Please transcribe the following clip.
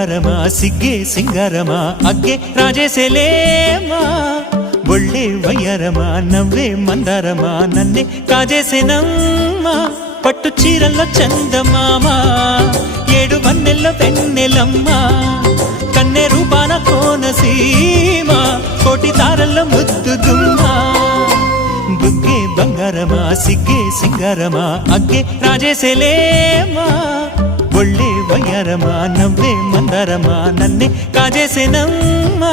బంగారమా సిగ్గే సింగారమా అగ్గే రాజేసేలేమా ఒళ్ళే వయ్యారమా నవ్వే మందారమా నన్నే కాజేసేనమ్మా పట్టు చీరల్లో చందమామా ఏడు వన్నెల్లో వెన్నెలమ్మా కన్నె రూపాన కోనసీమ కోటి తారల్లో ముద్దుదుమ్మా బుగ్గే బంగారమా సిగ్గే సింగారమా అగ్గే రాజేసేలేమా ఒళ్ళే వయ్యారమా నవ్వే మందారమా నన్నే కాజేసేనమ్మా